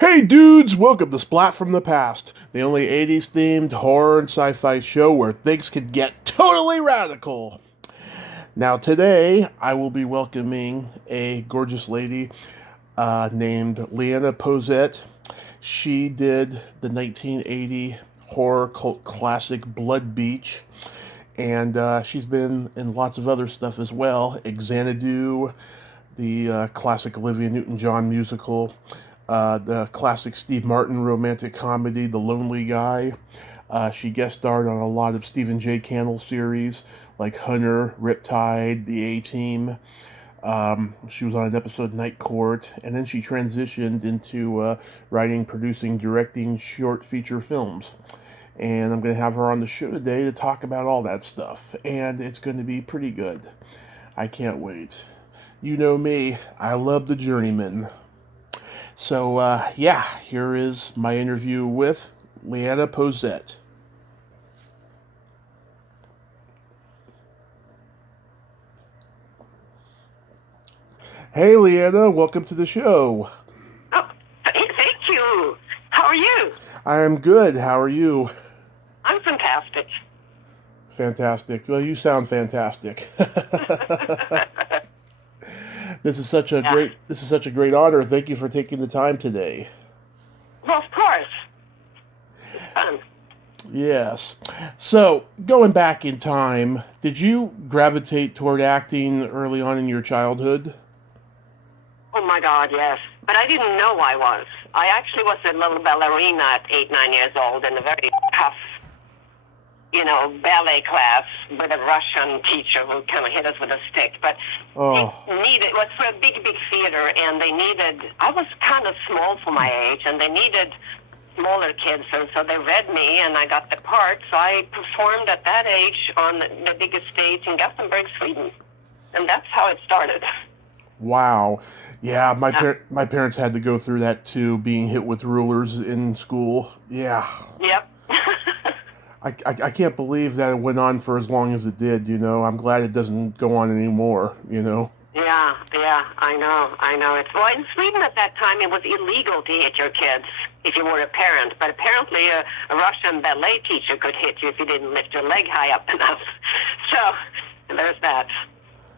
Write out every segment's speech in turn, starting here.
Hey dudes, welcome to Splat from the Past, the only 80s themed horror and sci fi show where things can get totally radical. Now, today I will be welcoming a gorgeous lady named Lena Pousette. She did the 1980 horror cult classic Blood Beach, and she's been in lots of other stuff as well. Xanadu, the classic Olivia Newton-John musical, the classic Steve Martin romantic comedy, The Lonely Guy. She guest starred on a lot of Stephen J. Cannell series like Hunter, Riptide, The A-Team. She was on an episode Night Court, and then she transitioned into writing, producing, directing short feature films. And I'm going to have her on the show today to talk about all that stuff. And it's going to be pretty good. I can't wait. You know me, I love the journeyman. So, yeah, here is my interview with Lena Pousette. Hey, Lena, welcome to the show. Oh, thank you. How are you? I am good. How are you? I'm fantastic. Fantastic. Well, you sound fantastic. Yeah. This is such a great honor. Thank you for taking the time today. Well, of course. It's fun. Yes. So, going back in time, did you gravitate toward acting early on in your childhood? Oh my God, yes. But I didn't know I was. I actually was a little ballerina at 8, 9 years old in a very tough, ballet class with a Russian teacher who kind of hit us with a stick. But Oh, it was for a big, big theater, and I was kind of small for my age, and they needed smaller kids, and so they read me, and I got the part. So I performed at that age on the biggest stage in Gothenburg, Sweden, and that's how it started. wow. Yeah, Yeah. my parents had to go through that too, being hit with rulers in school. Yeah. Yep. I can't believe that it went on for as long as it did, you know. I'm glad it doesn't go on anymore, you know. Yeah, I know. Well, in Sweden at that time, it was illegal to hit your kids if you were a parent, but apparently a Russian ballet teacher could hit you if you didn't lift your leg high up enough. So there's that.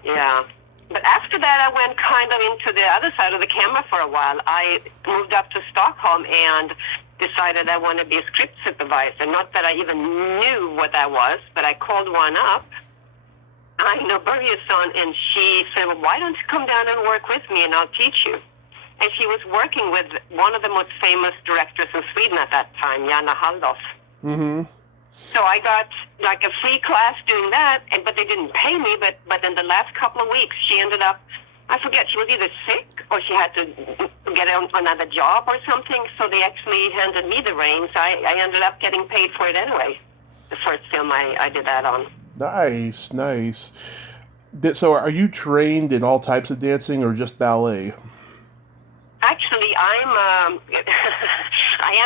Yeah. But after that, I went kind of into the other side of the camera for a while. I moved up to Stockholm and decided I wanted to be a script supervisor. Not that I even knew what that was, but I called one up. I know Börje's son, and she said, well, why don't you come down and work with me, and I'll teach you. And she was working with one of the most famous directors in Sweden at that time, Jana Halldorf. Mm-hmm. So I got like a free class doing that, but they didn't pay me. But in the last couple of weeks, she ended up, I forget, she was either sick or she had to get another job or something. So they actually handed me the reins. I ended up getting paid for it anyway. The first film I did that on. Nice, nice. So, are you trained in all types of dancing or just ballet? Actually, I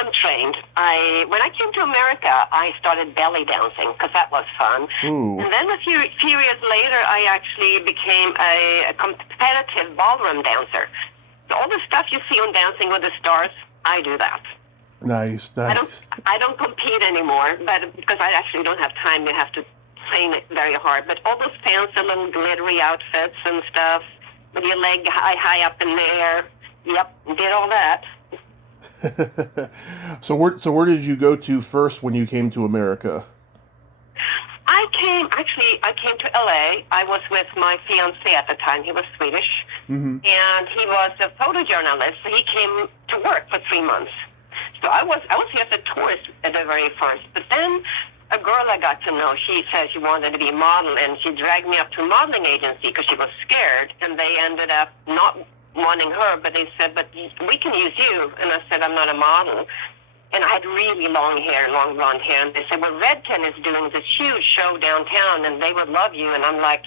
am trained. When I came to America, I started belly dancing because that was fun. Ooh, And then a few years later, I actually became a competitive ballroom dancer. So all the stuff you see on Dancing with the Stars, I do that. nice, I don't nice. I don't compete anymore, but because I actually don't have time, you have to train it very hard. But all those fancy little glittery outfits and stuff with your leg high up in the air. Yep, did all that. So where did you go to first when you came to America? I came to LA. I was with my fiance at the time. He was Swedish, Mm-hmm. and he was a photojournalist. So he came to work for 3 months. So I was here as a tourist at the very first. But then a girl I got to know, she said she wanted to be a model, and she dragged me up to a modeling agency because she was scared, and they ended up not wanting her, but they said, but we can use you. And I said, I'm not a model. And I had really long hair, long blonde hair. And they said, well, Redken is doing this huge show downtown, and they would love you. And I'm like,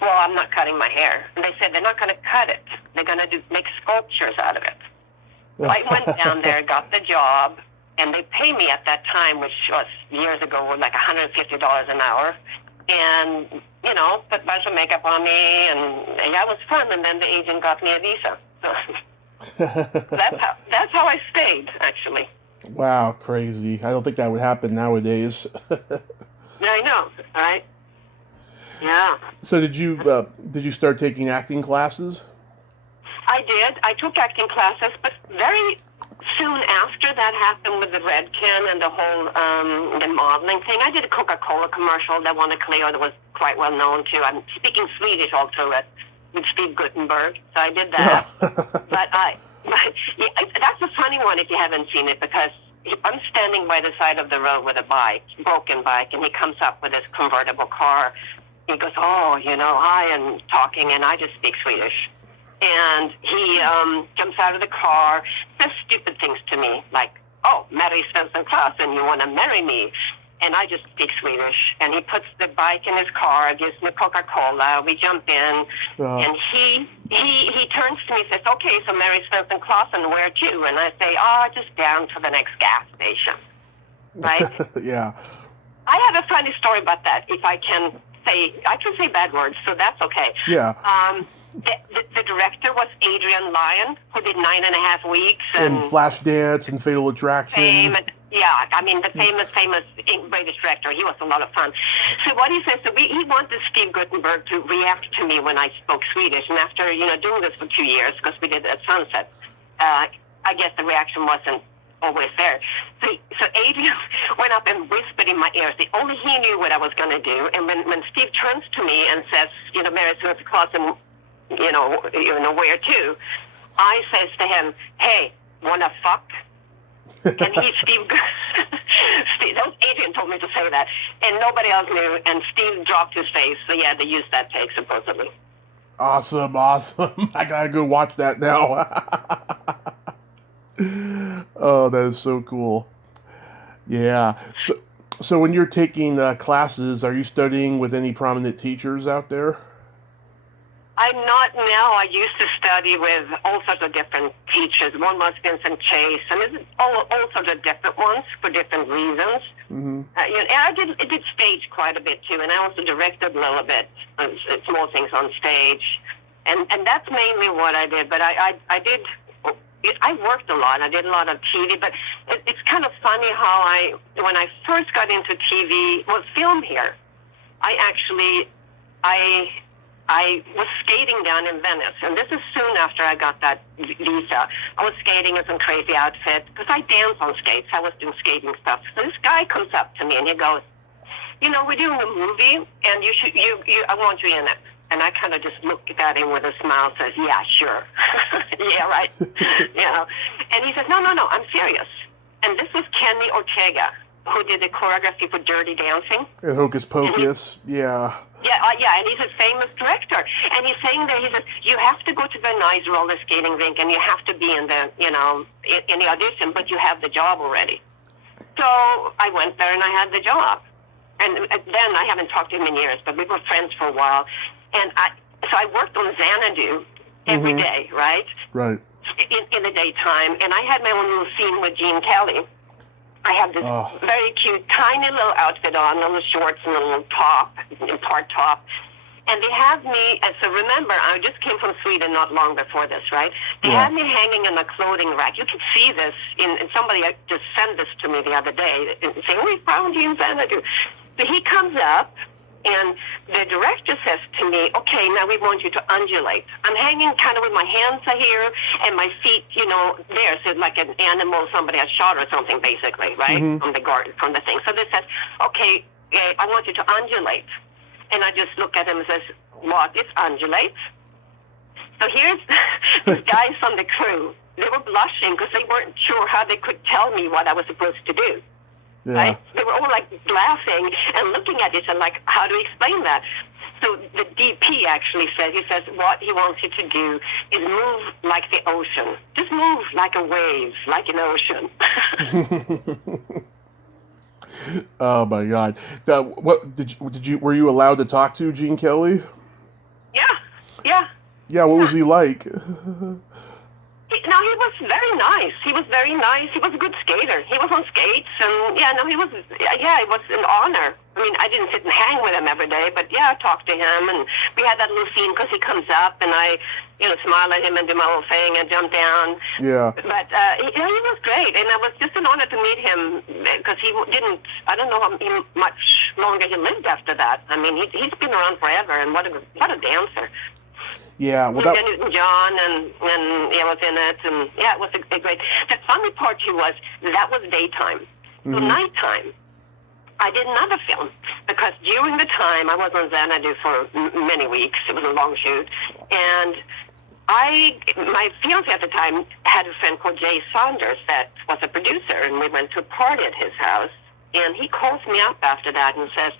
well, I'm not cutting my hair. And they said, they're not going to cut it. They're going to make sculptures out of it. So I went down there, got the job, and they pay me at that time, which was years ago, was like $150 an hour. And, put a bunch of makeup on me, and yeah, it was fun. And then the agent got me a visa. So that's how I grade, actually. Wow, crazy. I don't think that would happen nowadays. Yeah, I know, right? Yeah. So did you start taking acting classes? I did. I took acting classes, but very soon after that happened with the Red Can and the whole the modeling thing, I did a Coca-Cola commercial that won a Clio that was quite well known too. I'm speaking Swedish also with Steve Guttenberg, so I did that. but yeah, that's a funny one if you haven't seen it, because I'm standing by the side of the road with a bike, broken bike, and he comes up with his convertible car. He goes, "Oh, hi," and talking, and I just speak Swedish. And he jumps out of the car, says stupid things to me, like, "Oh, Mary Svensson Clausen, you want to marry me?" And I just speak Swedish. And he puts the bike in his car, gives me Coca-Cola, we jump in, and he turns to me and says, "Okay, so Mary Svensson Clausen, where to?" And I say, "Just down to the next gas station." Right? Yeah. I have a funny story about that, if I can say bad words, so that's okay. Yeah. The director was Adrian Lyon, who did 9.5 Weeks. And Flashdance and Fatal Attraction. The famous British director. He was a lot of fun. So what he says, he wanted Steve Guttenberg to react to me when I spoke Swedish. And after, doing this for 2 years, because we did it at Sunset, I guess the reaction wasn't always there. So Adrian went up and whispered in my ears. Only he knew what I was going to do. And when Steve turns to me and says, Mary Svensson Clausen, where to? I says to him, "Hey, wanna fuck?" And Steve, that was Adrian told me to say that, and nobody else knew. And Steve dropped his face. So yeah, they used that take supposedly. Awesome. I gotta go watch that now. Oh, that is so cool. Yeah. So when you're taking classes, are you studying with any prominent teachers out there? I'm not now. I used to study with all sorts of different teachers. One was Vincent Chase, and there's all sorts of different ones for different reasons. Mm-hmm. I did stage quite a bit too, and I also directed a little bit, small things on stage, and that's mainly what I did. But I worked a lot. I did a lot of TV, but it's kind of funny how when I first got into TV, film here. I was skating down in Venice, and this is soon after I got that visa. I was skating in some crazy outfit, because I dance on skates. I was doing skating stuff. So this guy comes up to me, and he goes, "We're doing a movie, and I want you in it." And I kind of just looked at him with a smile, says, "Yeah, sure." Yeah, right. And he says, no, I'm serious. And this was Kenny Ortega, who did the choreography for Dirty Dancing. And Hocus Pocus, yeah. Yeah, and he's a famous director. And he's saying that, he says, you have to go to the nice roller skating rink, and you have to be in the, in the audition, but you have the job already. So I went there, and I had the job. And then I haven't talked to him in years, but we were friends for a while. And so I worked on Xanadu every day, right? Right. In the daytime. And I had my own little scene with Gene Kelly. I had this very cute, tiny little outfit on, little shorts and a little top, part top. And they had me, so remember, I just came from Sweden not long before this, right? They had me hanging in a clothing rack. You can see this, and somebody just sent this to me the other day, and saying, we found you in Xanadu. So he comes up, and the director says to me, okay, now we want you to undulate. I'm hanging kind of with my hands here and my feet, there, so like an animal somebody has shot or something, basically, right, from the garden, from the thing. So this says, okay, I want you to undulate. And I just look at him and says, what is undulate? So here's these guys on the crew. They were blushing because they weren't sure how they could tell me what I was supposed to do. Yeah. Right? They were all like laughing and looking at each other like, how do we explain that? So the DP actually said, he says, what he wants you to do is move like the ocean. Just move like a wave, like an ocean. Oh my God! What did you? Were you allowed to talk to Gene Kelly? Yeah. Yeah. What was he like? No, he was very nice. He was a good skater. He was on skates, and it was an honor. I mean, I didn't sit and hang with him every day, but I talked to him, and we had that little scene because he comes up, and I, smile at him and do my little thing and jump down. Yeah. But he was great. and it was just an honor to meet him because he didn't. I don't know how much longer he lived after that. I mean, he's been around forever, and what a dancer. Yeah, well, John and yeah, was in it, and yeah, it was a great. The funny part too was that was daytime. Mm-hmm. So nighttime, I did another film because during the time I was on Xanadu for many weeks. It was a long shoot, and my fiance at the time had a friend called Jay Saunders that was a producer, and we went to a party at his house, and he calls me up after that and says,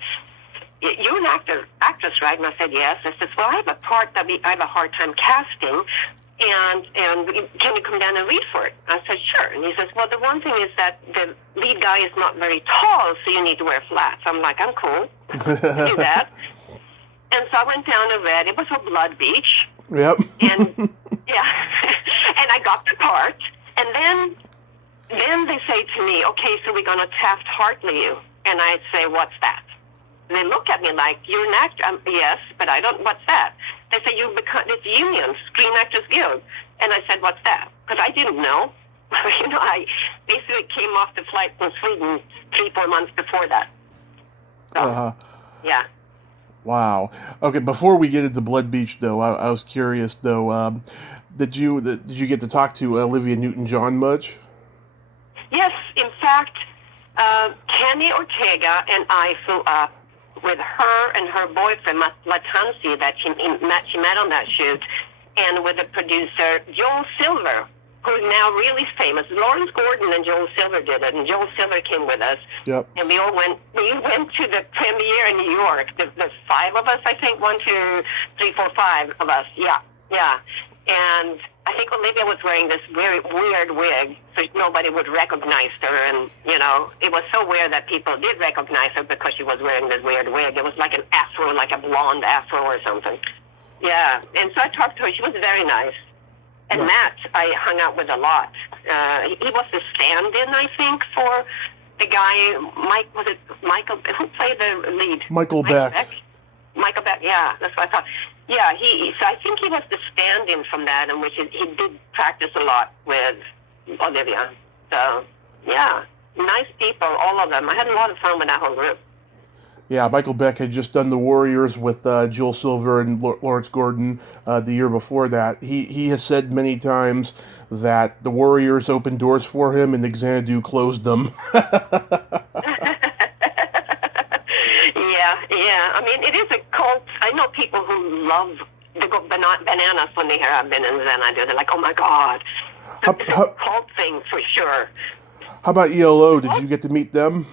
"You're an actress, right?" And I said, "Yes." I said, "Well, I have a part that I have a hard time casting, and can you come down and read for it?" I said, "Sure." And he says, "Well, the one thing is that the lead guy is not very tall, so you need to wear flats." I'm like, "I'm cool to do that." And so I went down and read. It was for Blood Beach. Yep. And yeah, and I got the part. And then they say to me, "Okay, so we're going to Taft-Hartley you." And I'd say, "What's that?" And they look at me like, "You're an actor." "Yes, but I don't, what's that?" They say, "It's union, Screen Actors Guild." And I said, "What's that?" Because I didn't know. I basically came off the flight from Sweden 3-4 months before that. So, yeah. Wow. Okay, before we get into Blood Beach, though, I was curious, though, did you get to talk to Olivia Newton-John much? Yes, in fact, Kenny Ortega and I flew up with her and her boyfriend, Latansi, that she met on that shoot, and with the producer, Joel Silver, who's now really famous. Lawrence Gordon and Joel Silver did it, and Joel Silver came with us. Yep. And we went to the premiere in New York. There's 5 of us, I think. 1, 2, 3, 4, 5 of us. Yeah. And I think Olivia was wearing this very weird wig, so nobody would recognize her. And, it was so weird that people did recognize her because she was wearing this weird wig. It was like an afro, like a blonde afro or something. Yeah. And so I talked to her. She was very nice. And Matt, I hung out with a lot. He was the stand-in, I think, for the guy, Michael, who played the lead? Michael Beck. Michael Beck, yeah, that's what I thought. Yeah, so I think he was the stand-in from that, in which he did practice a lot with Olivia. So, yeah, nice people, all of them. I had a lot of fun with that whole group. Yeah, Michael Beck had just done The Warriors with Joel Silver and Lawrence Gordon the year before that. He has said many times that The Warriors opened doors for him and Xanadu closed them. Yeah. I mean, it is a cult. I know people who love to go bananas when they hear I've been in Xanadu. They're like, "Oh my God." It's a cult thing for sure. How about ELO? Did you get to meet them?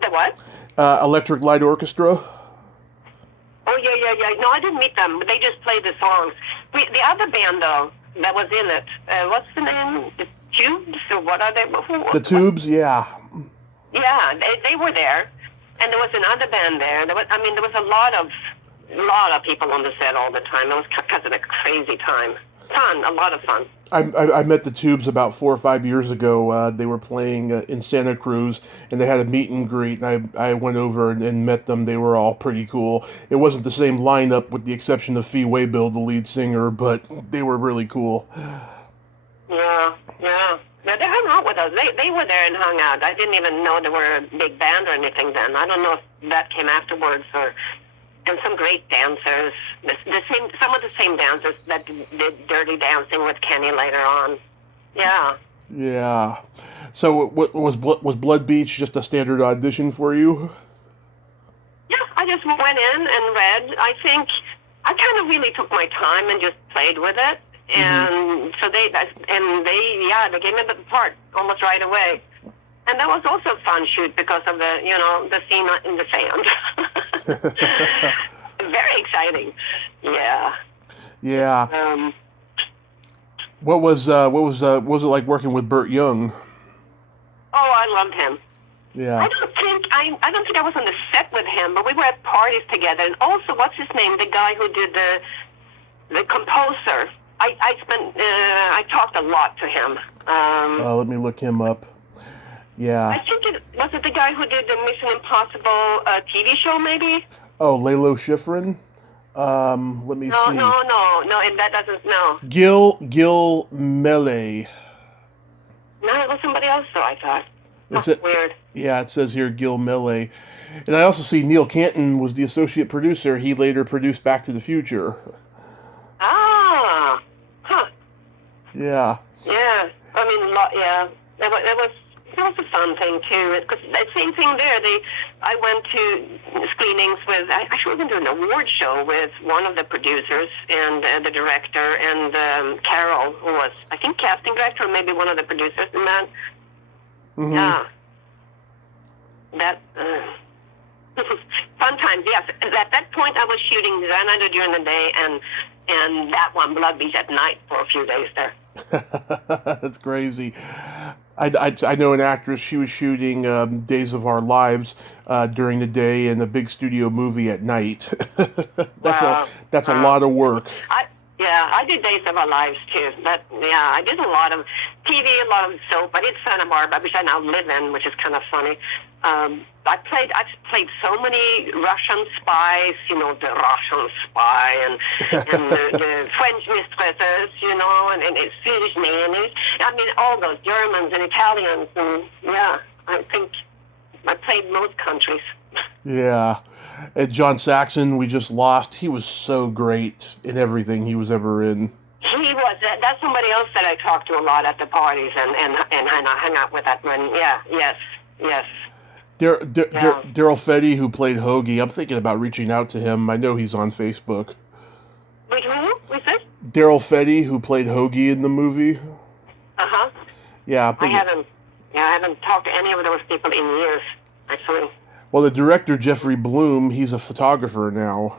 The what? Electric Light Orchestra? Oh, yeah. No, I didn't meet them. They just played the songs. The other band, though, that was in it, what's the name? The Tubes? Or what are they? The Tubes, yeah. Yeah, they were there. And there was another band there. There was a lot of people on the set all the time. It was because of the crazy time. A lot of fun. I met the Tubes about 4 or 5 years ago. They were playing in Santa Cruz, and they had a meet and greet, and I went over and met them. They were all pretty cool. It wasn't the same lineup, with the exception of Fee Waybill, the lead singer, but they were really cool. Yeah. Now, they hung out with us. They were there and hung out. I didn't even know they were a big band or anything then. I don't know if that came afterwards and some great dancers, some of the same dancers that did Dirty Dancing with Kenny later on. Yeah. Yeah. So was Blood Beach just a standard audition for you? Yeah, I just went in and read. I think I kind of really took my time and just played with it. And so they gave me the part almost right away. And that was also a fun shoot because of the scene in the sand. Very exciting. Yeah. Yeah. What was it like working with Burt Young? Oh, I loved him. Yeah. I don't think I was on the set with him, but we were at parties together. And also, what's his name? The guy who did the composer. I talked a lot to him. Let me look him up. Yeah. I think was it the guy who did the Mission Impossible TV show, maybe? Oh, Lalo Schifrin? Let me see. No, and that doesn't, no. Gil Melee. No. it was somebody else, so I thought. Weird. Yeah, it says here Gil Millet. And I also see Neil Canton was the associate producer. He later produced Back to the Future. Ah. Huh. Yeah. Yeah. I mean, yeah. That was a fun thing, too. Because the same thing there. I went to screenings with, I actually went to an award show with one of the producers and the director and Carol, who was, I think, casting director or maybe one of the producers in that. Mm-hmm. Yeah. That, fun times, yes. At that point, I was shooting Xanadu during the day and that one, Blood Beach, at night for a few days there. That's crazy. I know an actress, she was shooting Days of Our Lives during the day and a big studio movie at night. That's a lot of work. I did Days of Our Lives too. I did a lot of TV, a lot of soap. I did Santa Barbara, which I now live in, which is kind of funny. I've played so many Russian spies, the Russian spy and the French mistresses, and Swedish nannies. I mean, all those Germans and Italians, and I think I played most countries. Yeah. And John Saxon, we just lost. He was so great in everything he was ever in. He was. That's somebody else that I talked to a lot at the parties and hung out with that one. Yeah, yes. Daryl Fetty, who played Hoagie, I'm thinking about reaching out to him. I know he's on Facebook. Wait, who? What's this? Daryl Fetty, who played Hoagie in the movie. Uh-huh. Yeah, I haven't talked to any of those people in years, actually. Well, the director, Jeffrey Bloom, he's a photographer now.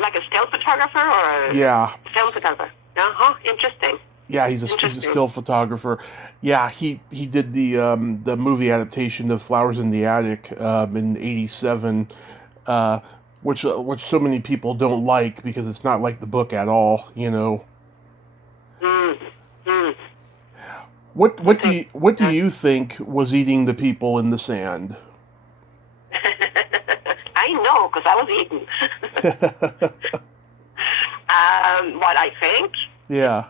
Like a still photographer or a film photographer? Uh-huh, interesting. Yeah, he's a still photographer. Yeah, he did the movie adaptation of Flowers in the Attic in '87, which so many people don't like because it's not like the book at all. What do you think was eating the people in the sand? I know, because I was eaten. What I think? Yeah.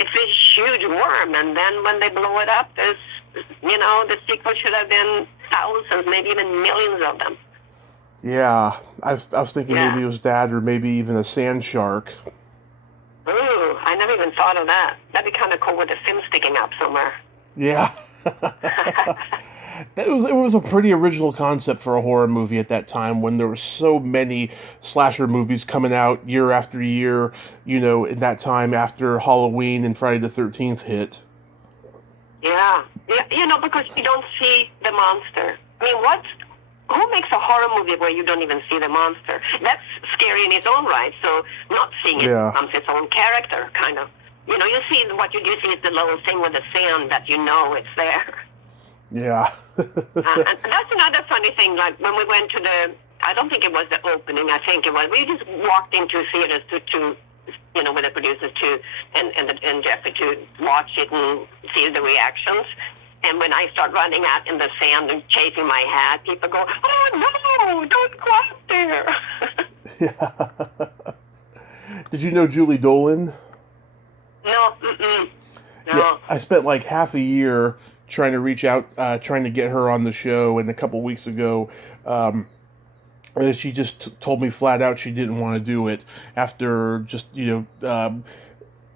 It's a huge worm, and then when they blow it up, there's, the sequel should have been thousands, maybe even millions of them. Yeah, I was thinking maybe it was that, or maybe even a sand shark. Ooh, I never even thought of that. That'd be kind of cool with the fin sticking up somewhere. Yeah. It was a pretty original concept for a horror movie at that time when there were so many slasher movies coming out year after year, in that time after Halloween and Friday the 13th hit. Yeah, because you don't see the monster. I mean, who makes a horror movie where you don't even see the monster? That's scary in its own right, so not seeing it becomes its own character, kind of. You see what you do see is the little thing with the sand that it's there. Yeah. And that's another funny thing, like when we went to I don't think it was the opening, I think it was, we just walked into theaters to with the producers and Jeffrey to watch it and see the reactions. And when I start running out in the sand and chasing my hat, people go, "Oh no, don't go out there." Yeah. Did you know Julie Dolan? No, no. Yeah, I spent like half a year trying to reach out, trying to get her on the show, and a couple weeks ago, she just told me flat out she didn't want to do it after just,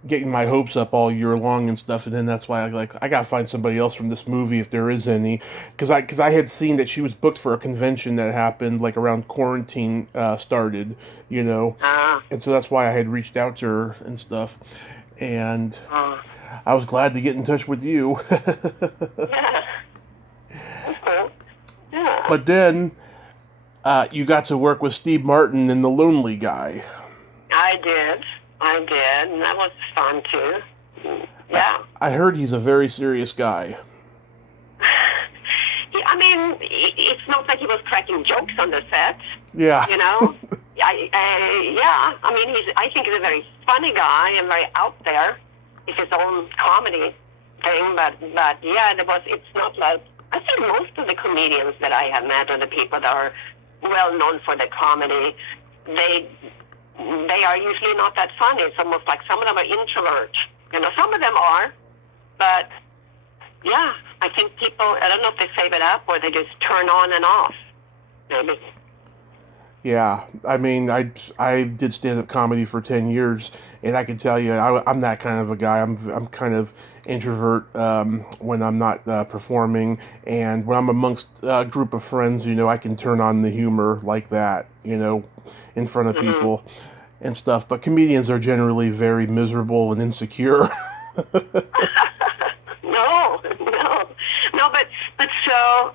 getting my hopes up all year long and stuff, and then that's why I gotta find somebody else from this movie if there is any, because I had seen that she was booked for a convention that happened like around quarantine started, and so that's why I had reached out to her and stuff, and I was glad to get in touch with you. Yeah. That's cool. Yeah. But then you got to work with Steve Martin in The Lonely Guy. I did, and that was fun too. Yeah. I heard he's a very serious guy. I mean, it's not like he was cracking jokes on the set. Yeah. I mean, I think he's a very funny guy and very out there. It's his own comedy thing, but yeah, it's not like, I think most of the comedians that I have met, or the people that are well known for the comedy, they are usually not that funny. It's almost like some of them are introverts. Some of them are, but Yeah, I think people, I don't know if they save it up or they just turn on and off, maybe. Yeah, I mean, I did stand-up comedy for 10 years, and I can tell you, I'm that kind of a guy. I'm kind of introvert when I'm not performing, and when I'm amongst a group of friends, I can turn on the humor like that, in front of Hmm. people and stuff. But comedians are generally very miserable and insecure. No, no, no, but so,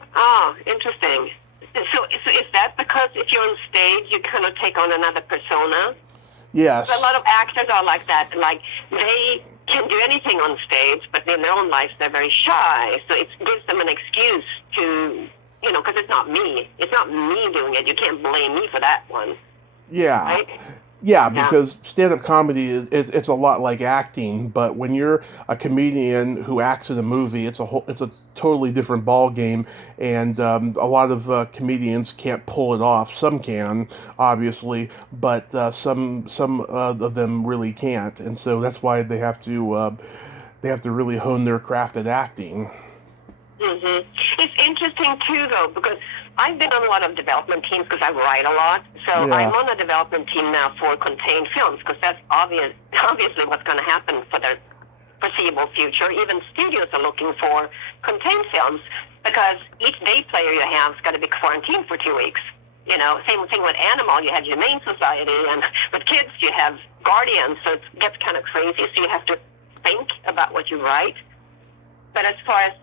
interesting. So is that because if you're on stage, you kind of take on another persona? A lot Yes. of actors are like that. Like they can do anything on stage, but in their own lives they're very shy. So it gives them an excuse to, because it's not me. It's not me doing it. You can't blame me for that one, Yeah. right? Yeah, Yeah. because stand-up comedy it's a lot like acting, but when you're a comedian who acts in a movie, it's a totally different ball game, and a lot of comedians can't pull it off. Some can, obviously, but some of them really can't, and so that's why they have to really hone their craft at acting. Hmm. It's interesting too, though, because I've been on a lot of development teams because I write a lot. So I'm Yeah. on a development team now for contained films because that's obviously what's going to happen for the foreseeable future. Even studios are looking for contained films because each day player you have is got to be quarantined for 2 weeks. Same thing with Animal. You have Humane Society, and with kids you have Guardians. So it gets kind of crazy. So you have to think about what you write. But as far as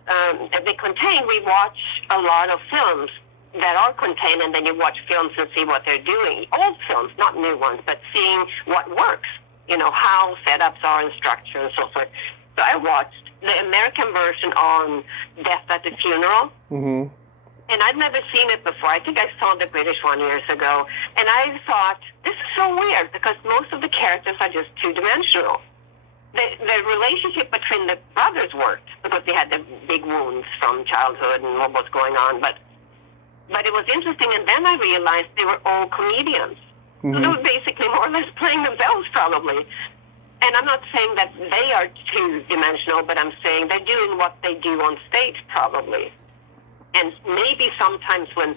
they contain, we watch a lot of films that are contained, and then you watch films and see what they're doing. Old films, not new ones, but seeing what works. How setups are and structure and so forth. So I watched the American version on Death at the Funeral, Hmm. and I'd never seen it before. I think I saw the British one years ago, and I thought, this is so weird because most of the characters are just two-dimensional. The relationship between the brothers worked because they had the big wounds from childhood and what was going on. But it was interesting, and then I realized they were all comedians. So they Hmm. were basically more or less playing themselves, probably. And I'm not saying that they are two-dimensional, but I'm saying they're doing what they do on stage, probably. And maybe sometimes when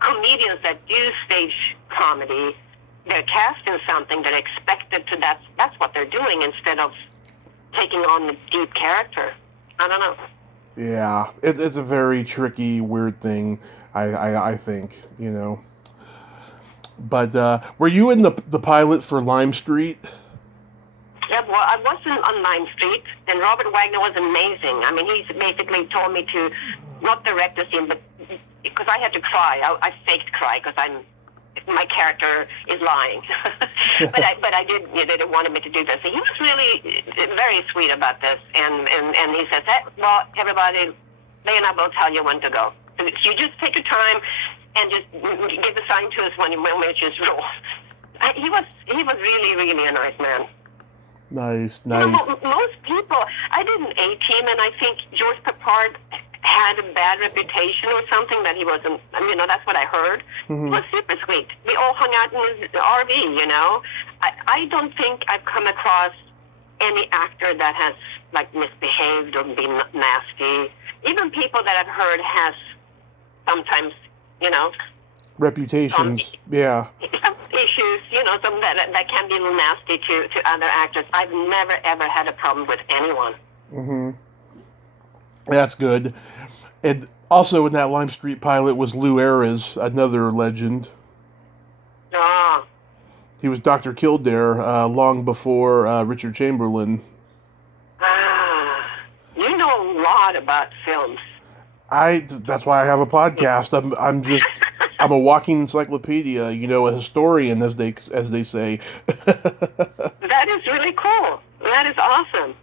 comedians that do stage comedy, they're cast in something they're expected to, that's what they're doing instead of taking on the deep character. I don't know. Yeah, it's a very tricky, weird thing. I think. But were you in the pilot for Lime Street? Yeah, well, I wasn't on 9th Street, and Robert Wagner was amazing. I mean, he basically told me to not direct the scene, but because I had to cry. I faked cry because my character is lying. but I did. They wanted me to do this. And he was really very sweet about this, and he said, well, everybody, Lena will tell you when to go. So you just take your time and just give a sign to us when we just roll. He was really, really a nice man. Nice, nice. Most people, I did an A-team, and I think George Peppard had a bad reputation or something that he wasn't, that's what I heard. Hmm. It was super sweet. We all hung out in his RV, I don't think I've come across any actor that has, misbehaved or been nasty. Even people that I've heard has sometimes, Reputations, yeah. issues, some that can be a little nasty to other actors. I've never, ever had a problem with anyone. Hmm. That's good. And also in that Lime Street pilot was Lou Ayres, another legend. Oh, He was Dr. Kildare long before Richard Chamberlain. you know a lot about films. That's why I have a podcast. I'm a walking encyclopedia, a historian as they say. That is really cool. That is awesome.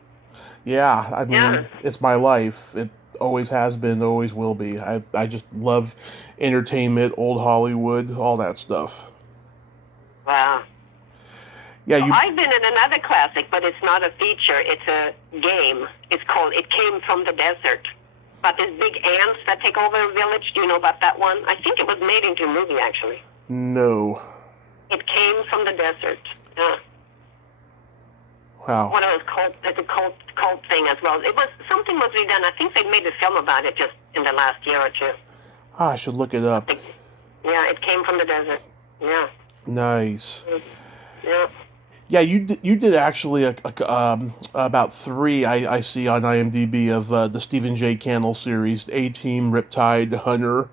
Yeah, I Yeah. mean, it's my life. It always has been, always will be. I just love entertainment, old Hollywood, all that stuff. Wow. Yeah, Well, you I've been in another classic, but it's not a feature. It's a game. It's called It Came from the Desert. About these big ants that take over a village. Do you know about that one? I think it was made into a movie, actually. no. It Came from the Desert. Yeah. Wow. One of those it's a cult thing as well. Something was redone. I think they made a film about it just in the last year or two. I should look it up. Yeah, it came from the desert. Yeah. Nice. Yeah. Yeah, you did actually about 3 I see on IMDb of the Stephen J. Cannell series, A-Team, Riptide, Hunter.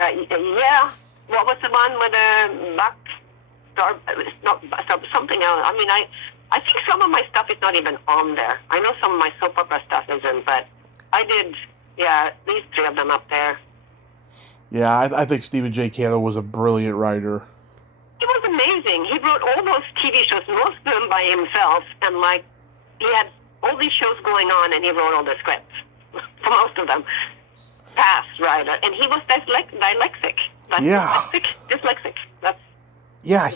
Yeah. What was the one with the buck? Not something else. I mean, I think some of my stuff is not even on there. I know some of my soap opera stuff isn't, but I did. Yeah, at least 3 of them up there. Yeah, I think Stephen J. Cannell was a brilliant writer. He was amazing. He wrote all those TV shows, most of them by himself, and he had all these shows going on, and he wrote all the scripts for most of them. Past writer, and he was dyslexic. Dyslexic. That's yeah.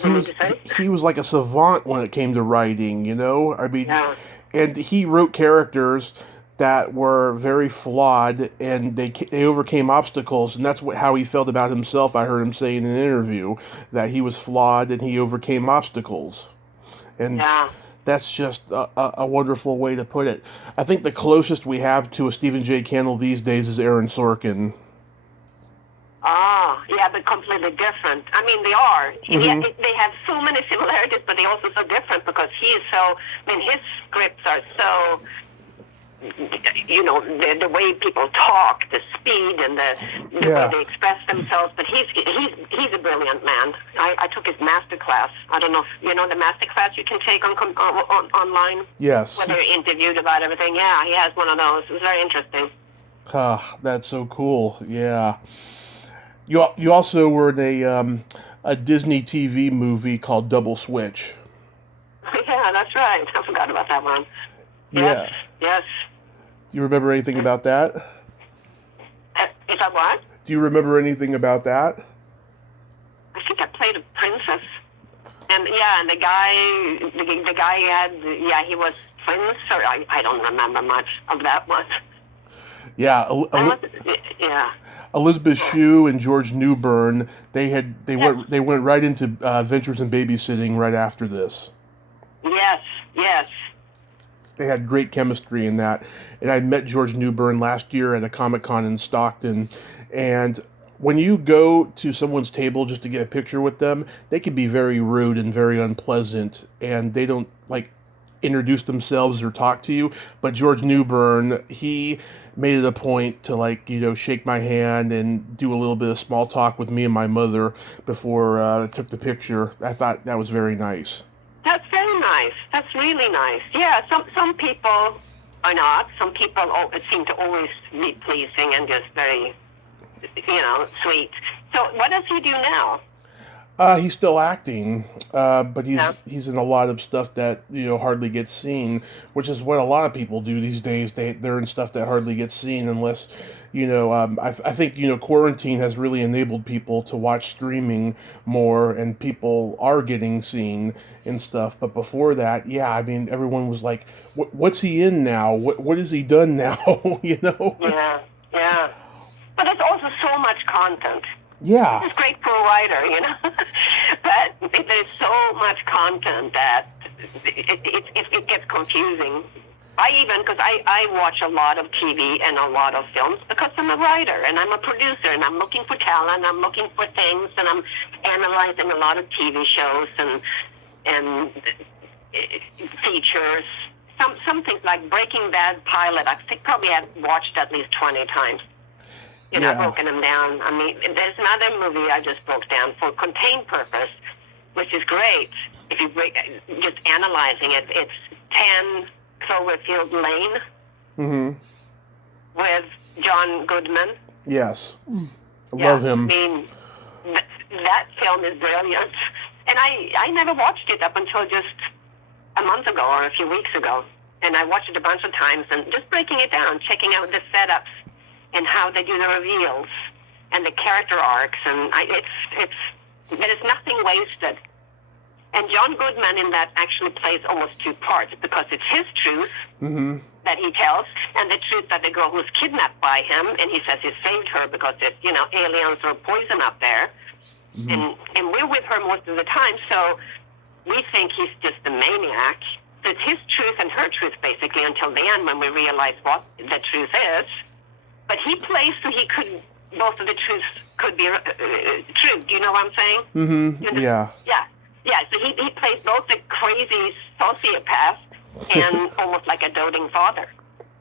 He was like a savant when it came to writing. You know, I mean, yeah. And he wrote characters that were very flawed, and they overcame obstacles, and that's how he felt about himself. I heard him say in an interview that he was flawed and he overcame obstacles, and that's just a wonderful way to put it. I think the closest we have to a Stephen J. Cannell these days is Aaron Sorkin. Ah, yeah, but completely different. I mean, they are. Mm-hmm. They have so many similarities, but they're also so different because he is so. I mean, his scripts are so. You know, the way people talk, the speed, and the way they express themselves. But he's a brilliant man. I took his master class. I don't know if you know the master class you can take on online. Yes. Where they're interviewed about everything. Yeah, he has one of those. It was very interesting. Ah, that's so cool. Yeah. You also were in a Disney TV movie called Double Switch. Yeah, that's right. I forgot about that one. Yeah. Yes. Do you remember anything about that? If I what? Do you remember anything about that? I think I played a princess. And the guy had, he was Prince, or I don't remember much of that one. Yeah. Elizabeth Shue and George Newbern, they went right into Adventures in Babysitting right after this. Yes. They had great chemistry in that. And I met George Newbern last year at a Comic-Con in Stockton. And when you go to someone's table just to get a picture with them, they can be very rude and very unpleasant. And they don't, introduce themselves or talk to you. But George Newbern, he made it a point to, shake my hand and do a little bit of small talk with me and my mother before I took the picture. I thought that was very nice. That's very nice. That's really nice. Yeah, some people are not. Some people seem to always be pleasing and just very, sweet. So what does he do now? He's still acting, but he's in a lot of stuff that hardly gets seen, which is what a lot of people do these days. They're in stuff that hardly gets seen unless. I think quarantine has really enabled people to watch streaming more, and people are getting seen and stuff. But before that, everyone was like, "What's he in now? What has he done now?" Yeah. But it's also so much content. Yeah. It's great for a writer, But there's so much content that it gets confusing. Because I watch a lot of TV and a lot of films because I'm a writer and I'm a producer and I'm looking for talent, I'm looking for things, and I'm analyzing a lot of TV shows and features. Some things like Breaking Bad pilot, I think probably I've watched at least 20 times. I've broken them down. I mean, there's another movie I just broke down for contained purpose, which is great. If you just analyzing it, it's 10 Cloverfield Lane with John Goodman. Yes. I love him. I mean, that film is brilliant. And I never watched it up until just a month ago or a few weeks ago. And I watched it a bunch of times and just breaking it down, checking out the setups and how they do the reveals and the character arcs. And there's nothing wasted. And John Goodman in that actually plays almost 2 parts because it's his truth that he tells and the truth that the girl who's kidnapped by him, and he says he saved her because aliens or poison up there. And we're with her most of the time. So we think he's just a maniac. So it's his truth and her truth, basically, until the end when we realize what the truth is. But he plays so he could, both of the truths could be true. Do you know what I'm saying? Mm-hmm. Yeah. Yeah. So he plays both the crazy sociopath and almost like a doting father.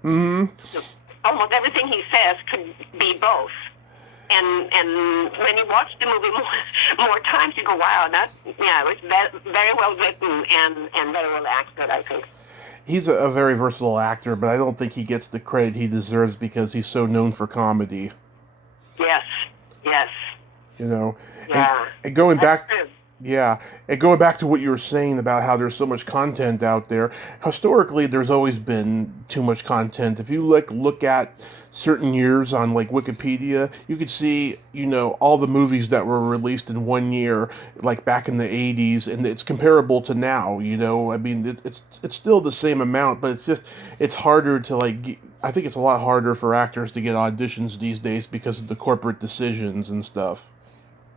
Mm-hmm. So almost everything he says could be both. And when you watch the movie more times, you go, wow, it was very well written and very well acted, I think. He's a very versatile actor, but I don't think he gets the credit he deserves because he's so known for comedy. Yes. You know, Yeah. and going That's back, true. yeah, and going back to what you were saying about how there's so much content out there. Historically, there's always been too much content. If you look at certain years on like Wikipedia, you could see, all the movies that were released in one year, like back in the '80s, and it's comparable to now. I mean, it's still the same amount, but it's harder to I think it's a lot harder for actors to get auditions these days because of the corporate decisions and stuff.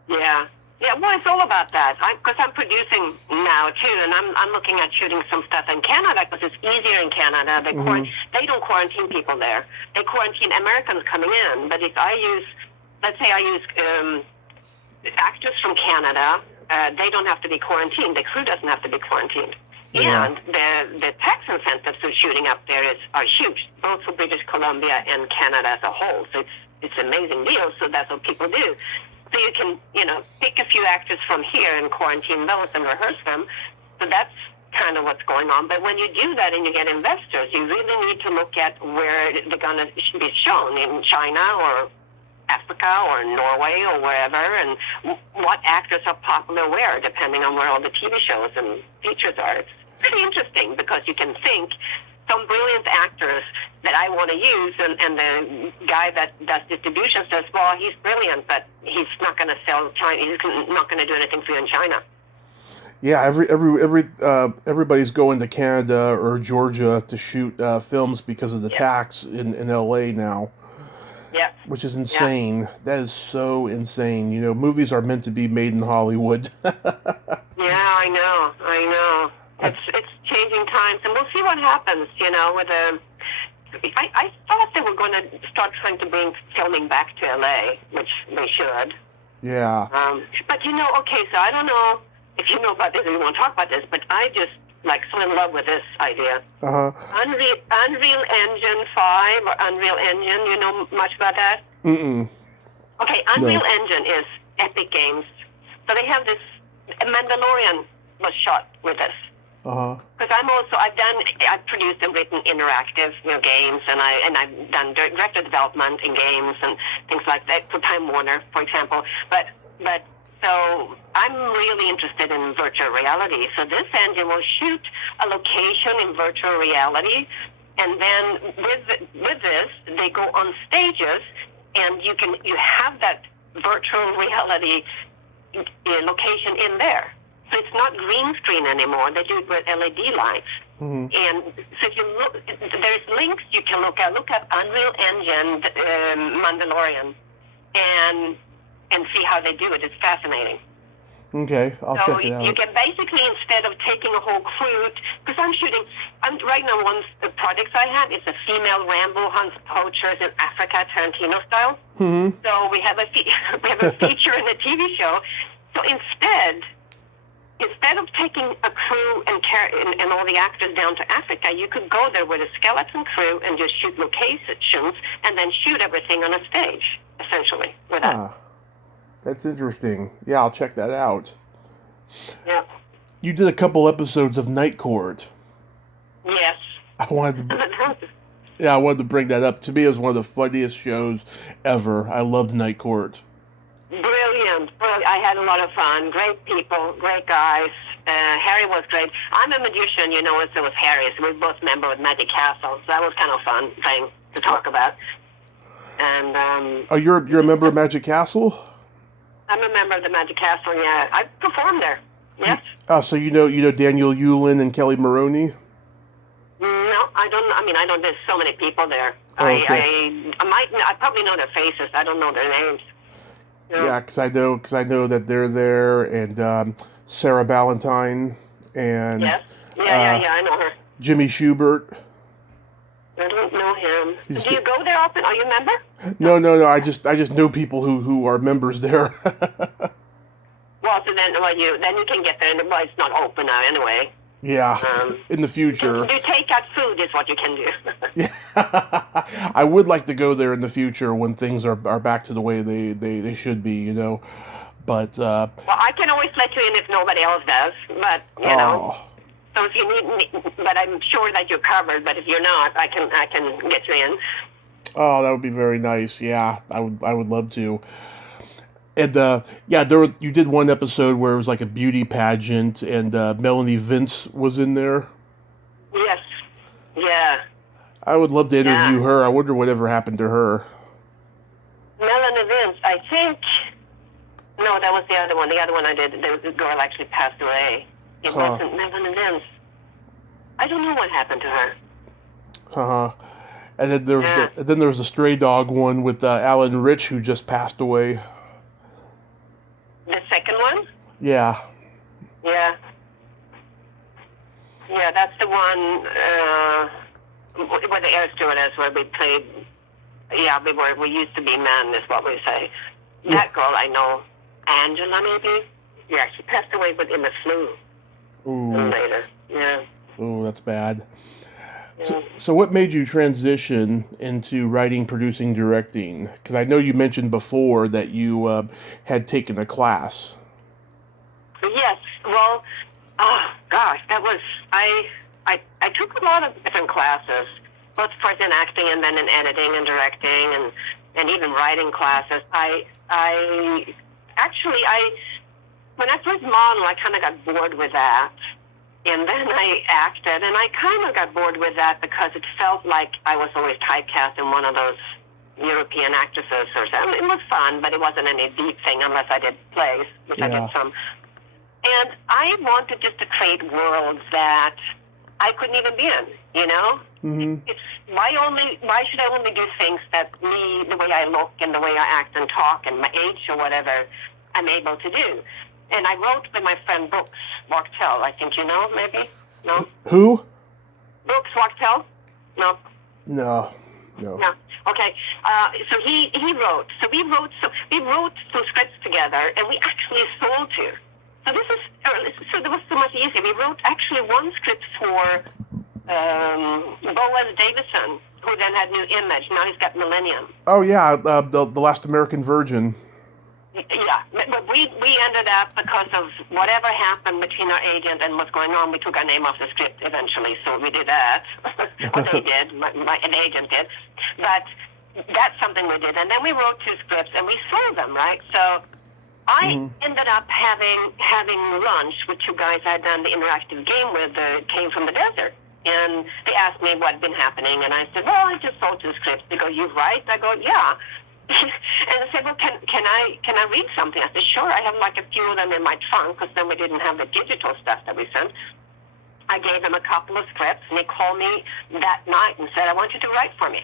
Yeah. Yeah, well, it's all about that. Because I'm producing now too, and I'm looking at shooting some stuff in Canada because it's easier in Canada. They don't quarantine people there. They quarantine Americans coming in. But if let's say I use actors from Canada, they don't have to be quarantined. The crew doesn't have to be quarantined. Yeah. And the tax incentives for shooting up there are huge, both for British Columbia and Canada as a whole. So it's an amazing deal. So that's what people do. So you can, pick a few actors from here and quarantine those and rehearse them. So that's kind of what's going on. But when you do that and you get investors, you really need to look at where they're going to be shown, in China or Africa or Norway or wherever, and what actors are popular where, depending on where all the TV shows and features are. It's pretty interesting because you can think some brilliant actors that I want to use, and the guy that does distribution says, well, he's brilliant, but he's not going to sell China. He's not going to do anything for you in China. Yeah, everybody's going to Canada or Georgia to shoot films because of the tax in LA now. Yeah. Which is insane. Yeah. That is so insane. Movies are meant to be made in Hollywood. Yeah, I know. It's changing times, and we'll see what happens. With I thought they were going to start trying to bring filming back to LA, which they should. Yeah. But okay, so I don't know if you know about this or you want to talk about this, but I just so in love with this idea. Uh-huh. Unreal Engine 5 or Unreal Engine. You know much about that? Mm-mm. Okay, Unreal Engine is Epic Games. So they have this. Mandalorian was shot with this. Uh-huh. Because I've produced and written interactive games, and I've done director development in games and things like that for Time Warner, for example. But so I'm really interested in virtual reality. So this engine will shoot a location in virtual reality, and then with this they go on stages, and you have that virtual reality location in there. So it's not green screen anymore. They do it with LED lights. Mm-hmm. And so if you look, there's links you can look at. Look at Unreal Engine Mandalorian, and see how they do it. It's fascinating. Okay, I'll check it out. So you can basically, instead of taking a whole crew, because right now one of the projects I have is a female Rambo hunts poachers in Africa, Tarantino style. Mm-hmm. So we have a feature in a TV show. So instead of taking a crew and all the actors down to Africa, you could go there with a skeleton crew and just shoot locations and then shoot everything on a stage, essentially, with that. That's interesting. Yeah, I'll check that out. Yeah. You did a couple episodes of Night Court. Yes. I wanted to bring that up. To me, it was one of the funniest shows ever. I loved Night Court. Brilliant. I had a lot of fun. Great people, great guys. Harry was great. I'm a magician, and so was Harry. So we're both members of Magic Castle. So that was kind of fun thing to talk about. And you're a member of Magic Castle? I'm a member of the Magic Castle. Yeah, I performed there. Yes. So you know Daniel Yulin and Kelly Maroney? No, I don't. I don't. There's so many people there. Oh, okay. I probably know their faces. I don't know their names. Yeah, because I know that they're there, and Sarah Ballantyne and Yes. Yeah, I know her. Jimmy Schubert. I don't know him. He's Do you go there often? Are you a member? No. I just know people who are members there. Well, so then, then you can get there, and well, it's not open now anyway. Yeah, in the future. Do takeout food is what you can do. Yeah, I would like to go there in the future when things are back to the way they should be, you know. But well, I can always let you in if nobody else does. But you know, so if you need me, but I'm sure that you're covered. But if you're not, I can get you in. Oh, that would be very nice. Yeah, I would love to. And yeah, you did one episode where it was like a beauty pageant, and Melanie Vince was in there. Yes. Yeah. I would love to interview her. I wonder whatever happened to her. Melanie Vince, I think. No, that was the other one. The other one I did. The girl actually passed away. It wasn't Melanie Vince. I don't know what happened to her. And then there was the stray dog one with Alan Rich, who just passed away. The second one? Yeah. Yeah. Yeah, that's the one where the air stewardess where we played. Yeah, we used to be men, is what we say. That girl I know, Angela maybe. Yeah, she passed away in the flu. Ooh. Later. Yeah. Ooh, that's bad. Yeah. So what made you transition into writing, producing, directing? Because I know you mentioned before that you had taken a class. Yes. Well, gosh, that was I took a lot of different classes, both first in acting and then in editing and directing and even writing classes. When I first modeled, I kind of got bored with that. And then I acted, and I kind of got bored with that because it felt like I was always typecast in one of those European actresses or something. It was fun, but it wasn't any deep thing unless I did plays, which I did some. And I wanted just to create worlds that I couldn't even be in, you know? Mm-hmm. Why should I only do things that me, the way I look and the way I act and talk and my age or whatever, I'm able to do? And I wrote with my friend Brooks Wachtel. I think you know, maybe? No? Who? Brooks Wachtel? No? No. Okay. So he wrote. So we wrote some scripts together, and we actually sold two. So there was so much easier. We wrote actually one script for Boaz Davison, who then had New Image. Now he's got Millennium. Oh yeah, the Last American Virgin. Yeah, but we ended up, because of whatever happened between our agent and what's going on, we took our name off the script eventually, so we did that. Or they did, an agent did. But that's something we did. And then we wrote two scripts, and we sold them, right? So I ended up having lunch with two guys I had done the interactive game with, came from the desert. And they asked me what had been happening, and I said, well, I just sold two scripts. They go, you write? I go, yeah. And I said, well, can I read something? I said, sure. I have like a few of them in my trunk, because then we didn't have the digital stuff that we sent. I gave him a couple of scripts, and he called me that night and said, I want you to write for me.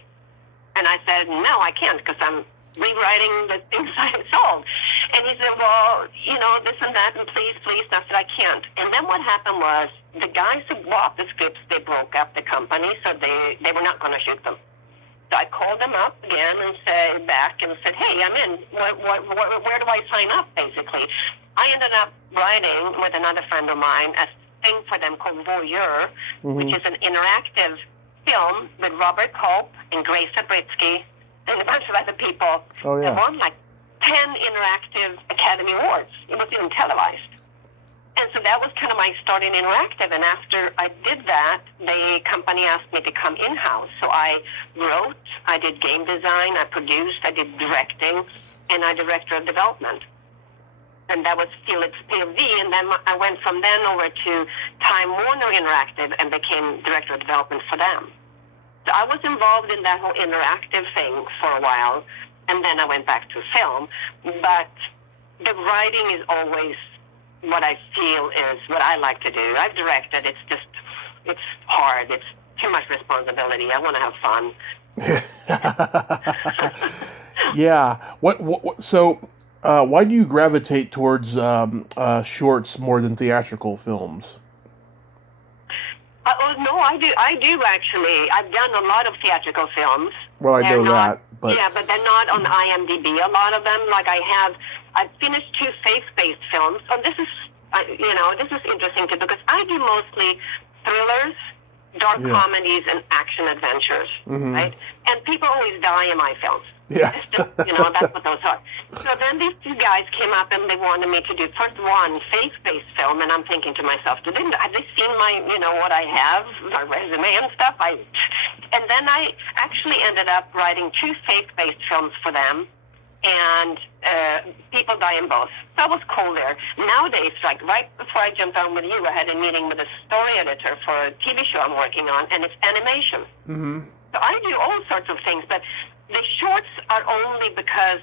And I said, no, I can't, because I'm rewriting the things I had sold. And he said, well, you know, this and that, and please. And I said, I can't. And then what happened was the guys who bought the scripts, they broke up the company, so they were not going to shoot them. So I called them up again and said, hey, I'm in. Where do I sign up, basically? I ended up writing with another friend of mine a thing for them called Voyeur, which is an interactive film with Robert Culp and Grace Zabritsky and a bunch of other people. Oh, yeah. They won like 10 interactive Academy Awards. It was even televised. And so that was kind of my start in interactive. And after I did that, the company asked me to come in-house. So I wrote, I did game design, I produced, I did directing, and I director of development. And that was Felix POV. And then I went from then over to Time Warner Interactive and became director of development for them. So I was involved in that whole interactive thing for a while. And then I went back to film. But the writing is always what I feel is what I like to do. I've directed. It's hard. It's too much responsibility. I want to have fun. Yeah. So why do you gravitate towards shorts more than theatrical films? Oh no, I do actually. I've done a lot of theatrical films. Well, I They're know not, that, but yeah, but they're not on IMDb. A lot of them, like I've finished 2 faith-based films. Oh, this is interesting too because I do mostly thrillers, dark Yeah. comedies, and action adventures, right? And people always die in my films. yeah. It's just, that's what those are. So then these 2 guys came up and they wanted me to do first one faith-based film, and I'm thinking to myself, have they seen my, what I have, my resume and stuff? And then I actually ended up writing 2 faith-based films for them, and people die in both. So that was cool there. Nowadays, like right before I jumped on with you, I had a meeting with a story editor for a TV show I'm working on, and it's animation. Mm-hmm. So I do all sorts of things, but the shorts are only because,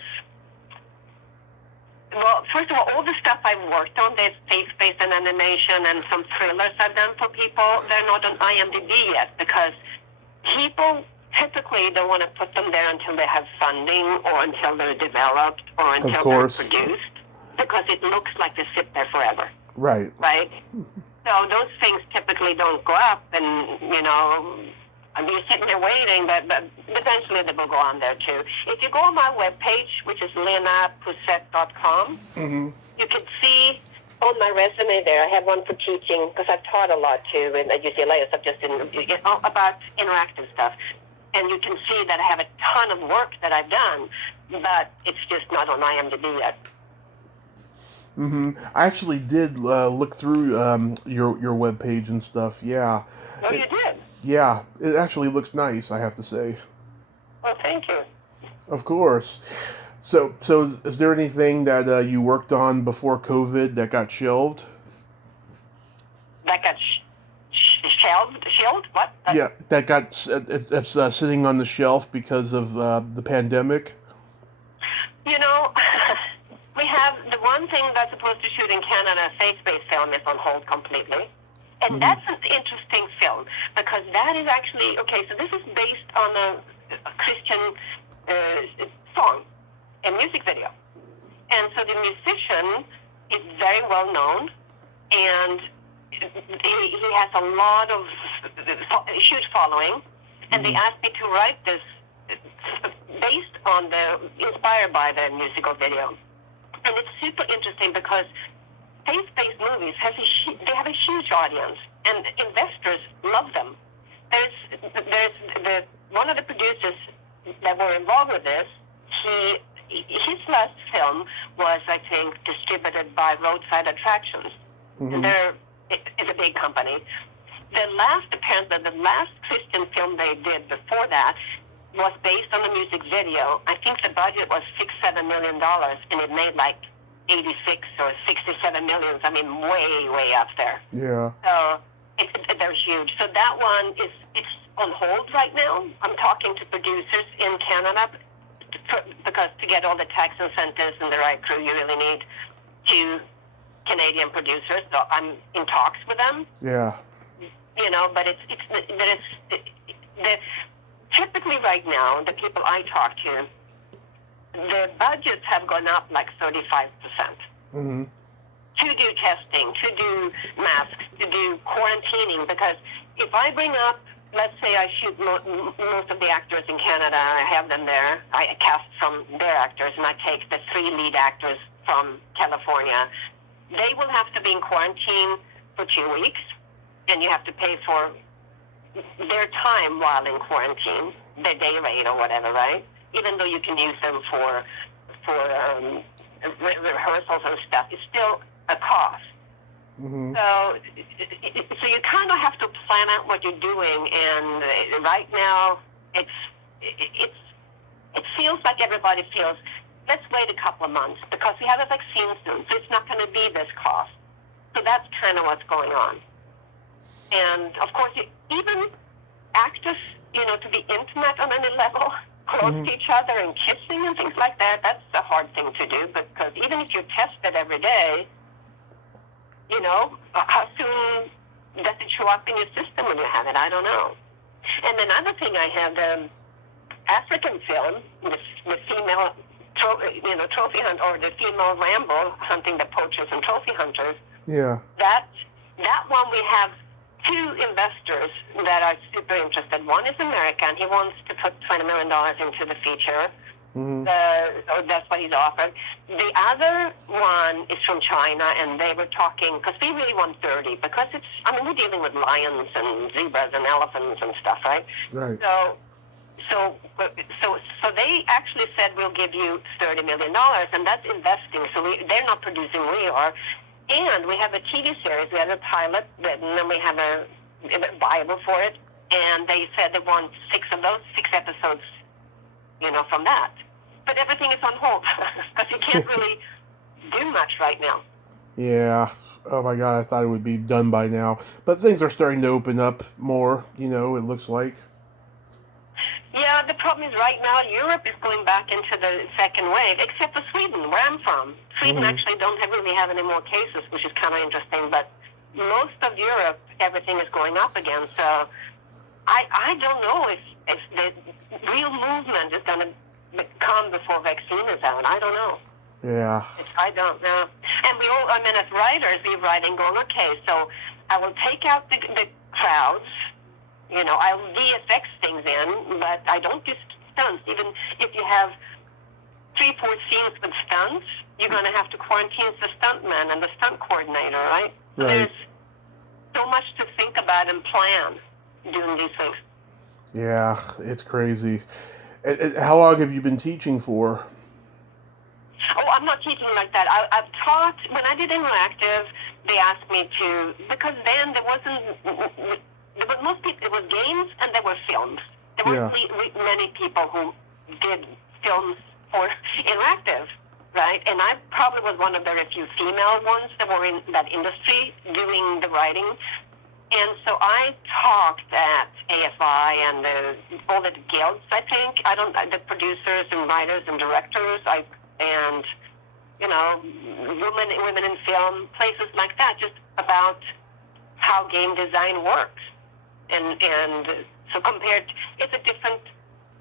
well, first of all the stuff I've worked on, there's faith-based and animation and some thrillers I've done for people, they're not on IMDb yet because people typically don't want to put them there until they have funding or until they're developed or until they're produced because it looks like they sit there forever. Right. Right? So those things typically don't go up and, you're sitting there waiting, but eventually they will go on there too. If you go on my webpage, which is lenapoussette.com, you can see on my resume there, I have one for teaching because I've taught a lot too at UCLA, so just about interactive stuff. And you can see that I have a ton of work that I've done, but it's just not on IMDb yet. I actually did look through your webpage and stuff. Yeah. Oh, you did? Yeah, it actually looks nice, I have to say. Well, thank you. Of course. So is there anything that you worked on before COVID that got shelved? That got shelved? What? Yeah, that got that's sitting on the shelf because of the pandemic. We have the one thing that's supposed to shoot in Canada, a faith-based film, is on hold completely. And that's an interesting film because that is actually, okay, so this is based on a Christian song, a music video. And so the musician is very well known and he has a lot of huge following. And they asked me to write this inspired by the musical video. And it's super interesting because faith-based movies they have a huge audience, and investors love them. There's one of the producers that were involved with this. His last film was, I think, distributed by Roadside Attractions, and it's a big company. The last Christian film they did before that was based on a music video. I think the budget was $6-7 million, and it made like 86 or 67 million. I mean, way up there. Yeah. So they're huge. So that one it's on hold right now. I'm talking to producers in Canada because to get all the tax incentives and the right crew, you really need 2 Canadian producers. So I'm in talks with them. Yeah. But typically right now, the people I talk to, the budgets have gone up like 35%. To do testing, to do masks, to do quarantining, because if I bring up, let's say I shoot most of the actors in Canada, I have them there, I cast from their actors, and I take the 3 lead actors from California, they will have to be in quarantine for 2 weeks, and you have to pay for their time while in quarantine, their day rate or whatever, right? Even though you can use them for rehearsals and stuff, it's still a cost. So you kind of have to plan out what you're doing, and right now it feels like everybody feels, let's wait a couple of months because we have a vaccine soon, so it's not going to be this cost. So that's kind of what's going on. And of course, even actors, to be intimate on any level, close to each other and kissing and things like that, that's a hard thing to do because even if you're tested every day, how soon does it show up in your system when you have it? I don't know. And another thing I have, the African film, the female trophy hunt, or the female Rambo hunting the poachers and trophy hunters. Yeah. That one we have two investors that are super interested. One is American. He wants to put $20 million into the feature. Mm-hmm. Or that's what he's offered. The other one is from China, and they were talking, because we really want 30, because we're dealing with lions and zebras and elephants and stuff, right? Right. So they actually said, we'll give you $30 million, and that's investing. So they're not producing, we are. And we have a TV series, we have a pilot written, and we have a Bible for it. And they said they want 6 episodes, from that. But everything is on hold, because you can't really do much right now. Yeah. Oh my God, I thought it would be done by now. But things are starting to open up more, it looks like. Yeah, the problem is right now Europe is going back into the second wave, except for Sweden, where I'm from. Sweden actually don't really have any more cases, which is kind of interesting. But most of Europe, everything is going up again. So I don't know if the real movement is going to come before vaccine is out. I don't know. Yeah. I don't know. And as writers, we're writing going, okay, so I will take out the crowds. I'll VFX things in, but I don't do stunts. Even if you have 3-4 scenes with stunts, you're going to have to quarantine the stuntman and the stunt coordinator, right? Right. There's so much to think about and plan doing these things. Yeah, it's crazy. How long have you been teaching for? Oh, I'm not teaching like that. I've taught, when I did interactive, they asked me to, because then there was most people, it was games and there were films. There weren't many people who did films for interactive, right? And I probably was one of the very few female ones that were in that industry doing the writing. And so I talked at AFI and all the guilds, I think. The producers and writers and directors, and women in film, places like that, just about how game design works. And so it's a different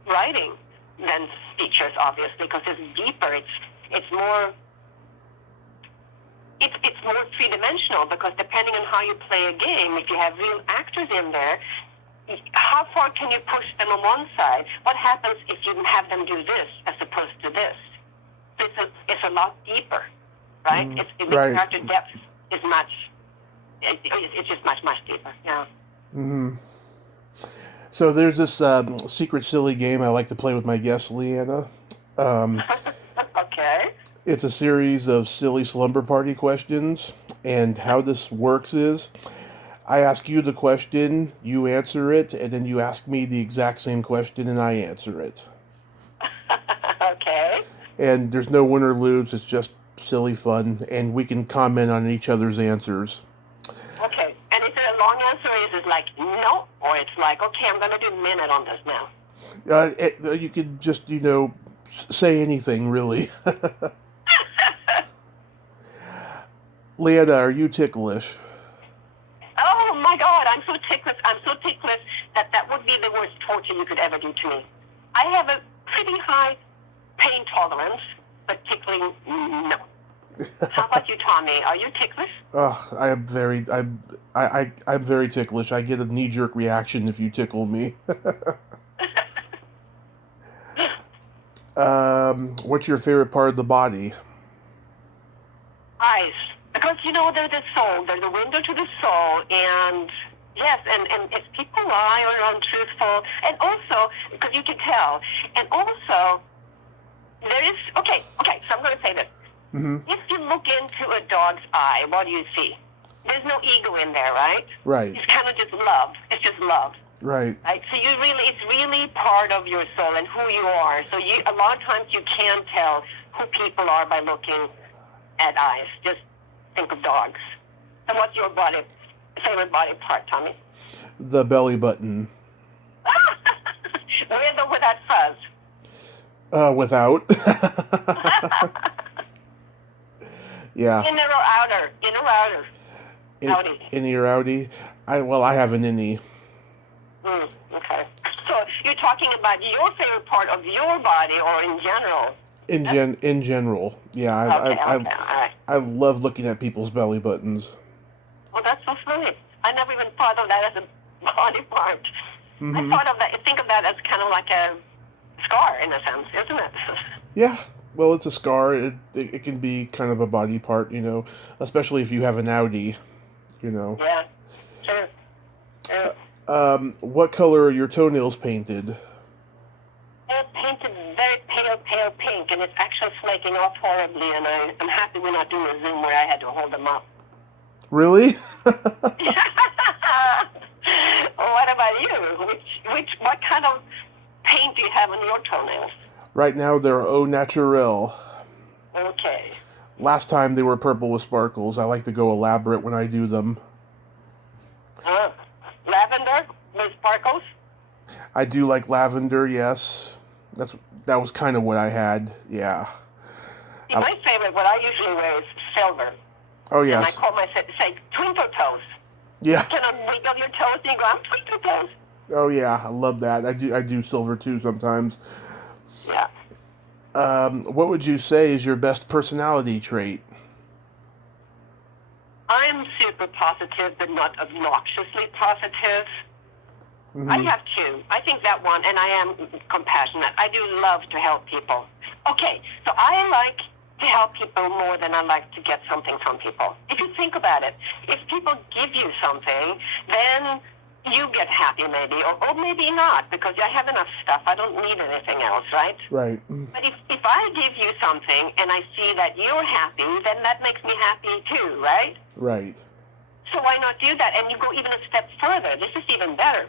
writing than features, obviously, because it's deeper. It's more three-dimensional, because depending on how you play a game, if you have real actors in there, how far can you push them on one side? What happens if you have them do this as opposed to this? It's a lot deeper, right? The character depth is it's just much, much deeper, yeah. Mm-hmm. So there's this secret silly game I like to play with my guest, Lena. Okay. It's a series of silly slumber party questions, and how this works is I ask you the question, you answer it, and then you ask me the exact same question and I answer it. Okay. And there's no win or lose, it's just silly fun, and we can comment on each other's answers. Okay. And is it a long answer, or is it like no? Or it's like, okay, I'm going to do a minute on this now? You could just, say anything, really. Lena, are you ticklish? Oh, my God, I'm so ticklish. That would be the worst torture you could ever do to me. I have a pretty high pain tolerance, but tickling, no. How about you, Tommy? Are you ticklish? I'm very ticklish. I get a knee-jerk reaction if you tickle me. What's your favorite part of the body? Eyes. Because, they're the soul. They're the window to the soul. And, yes, and if people lie or are untruthful, and also, because you can tell, and also, there is, okay, so I'm going to say this. Mm-hmm. If you look into a dog's eye, what do you see? There's no ego in there, right? Right. It's kind of just love. It's just love. Right. Right. So it's really part of your soul and who you are. So a lot of times you can tell who people are by looking at eyes. Just think of dogs. And what's your favorite body part, Tommy? The belly button. With or without fuzz? Without. Yeah. Inner or outer? Inner or outer? Outie. Innie or outie? I have an innie. Okay. So you're talking about your favorite part of your body, or in general? In general, yeah. All right. I love looking at people's belly buttons. Well, that's so funny. I never even thought of that as a body part. Mm-hmm. Think of that as kind of like a scar in a sense, isn't it? Yeah. Well, it's a scar. It can be kind of a body part, especially if you have an Audi, Yeah, sure. Yeah. What color are your toenails painted? They're painted very pale pink, and it's actually flaking off horribly, and I'm happy we're not doing a Zoom where I had to hold them up. Really? What about you? What kind of paint do you have on your toenails? Right now they're au naturel. Okay. Last time they were purple with sparkles. I like to go elaborate when I do them. Lavender with sparkles? I do like lavender, yes. That was kind of what I had, yeah. See, my favorite, what I usually wear is silver. Oh, And I yes. call myself, say, twinkle toes. Yeah. You can wiggle your toes and you go, I'm twinkle toes. Oh, yeah, I love that. I do silver, too, sometimes. Yeah. What would you say is your best personality trait? I'm super positive, but not obnoxiously positive. Mm-hmm. I have two. I think that one, and I am compassionate. I do love to help people. Okay, so I like to help people more than I like to get something from people. If you think about it, if people give you something, then you get happy maybe, or maybe not, because I have enough stuff. I don't need anything else, right? Right. But if I give you something and I see that you're happy, then that makes me happy too, right? Right. So why not do that? And you go even a step further. This is even better.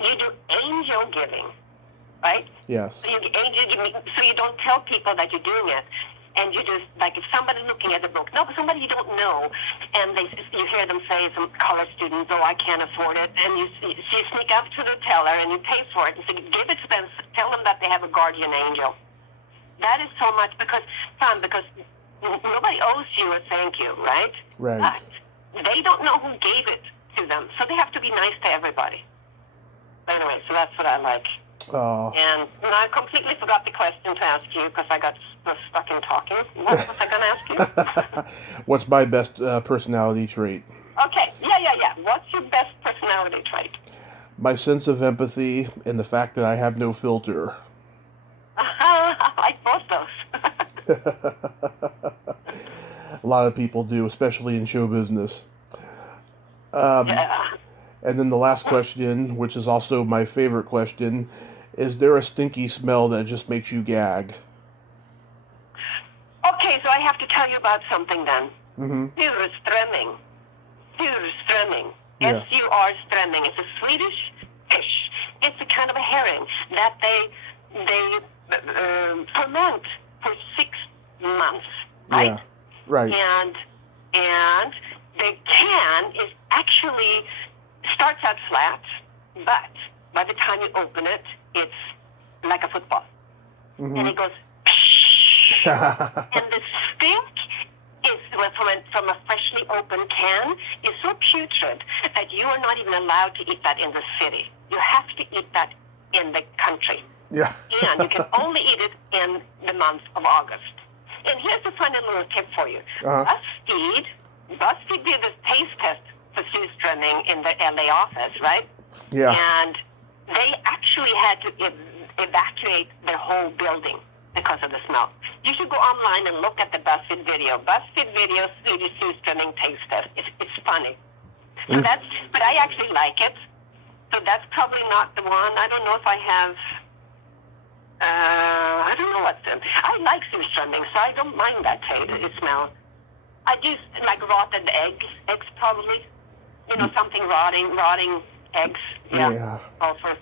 You do angel giving, right? Yes. So you don't tell people that you're doing it. And you just, like if somebody's looking at the book, somebody you don't know, and you hear them say, some college students, oh, I can't afford it, and you sneak up to the teller and you pay for it, and say, give expense, tell them that they have a guardian angel. That is so much fun, because nobody owes you a thank you, right? Right. But they don't know who gave it to them, so they have to be nice to everybody. Anyway, so that's what I like. Oh. And I completely forgot the question to ask you because I got stuck in talking. What was I going to ask you? What's my best personality trait? Okay, yeah. What's your best personality trait? My sense of empathy and the fact that I have no filter. I like both those. A lot of people do, especially in show business. Yeah. And then the last question, which is also my favorite question, is there a stinky smell that just makes you gag? Okay, so I have to tell you about something then. Mm-hmm. Surströmming. Yeah. S-U-R-strömming. It's a Swedish fish. It's a kind of a herring that they ferment for 6 months, right? Yeah. Right. And the can is actually starts out flat, but by the time you open it, it's like a football. Mm-hmm. And it goes, and the stink is from a freshly opened can is so putrid that you are not even allowed to eat that in the city. You have to eat that in the country. Yeah. And you can only eat it in the month of August. And here's a funny little tip for you. Uh-huh. BuzzFeed did this taste test for surströmming in the LA office, right? Yeah. And they actually had to evacuate their whole building because of the smell. You should go online and look at the BuzzFeed video. BuzzFeed video Swedish surströmming taste test. It's funny. So but I actually like it. So that's probably not the one. I don't know if I have. I don't know what's in. I like surströmming, so I don't mind that taste. It smells. I do like rotted eggs probably. Something rotting eggs. Yeah. Also.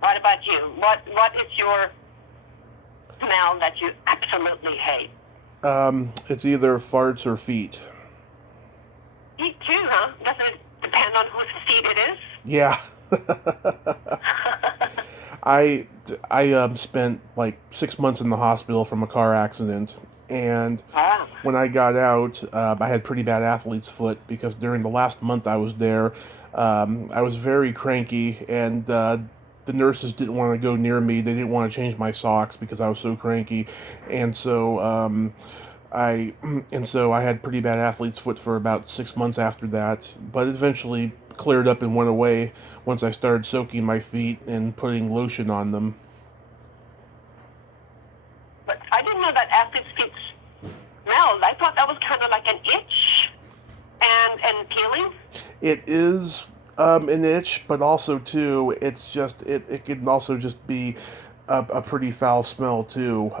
What about you? What is your smell that you absolutely hate? It's either farts or feet. Feet too, huh? Does it depend on whose feet it is? Yeah. I spent like 6 months in the hospital from a car accident, and when I got out, I had pretty bad athlete's foot because during the last month I was there, I was very cranky, and the nurses didn't want to go near me. They didn't want to change my socks because I was so cranky, and so And so I had pretty bad athlete's foot for about 6 months after that, but it eventually cleared up and went away once I started soaking my feet and putting lotion on them. But I didn't know that athlete's feet smelled. I thought that was kind of like an itch and peeling. It is an itch, but also too, it can also just be a pretty foul smell too.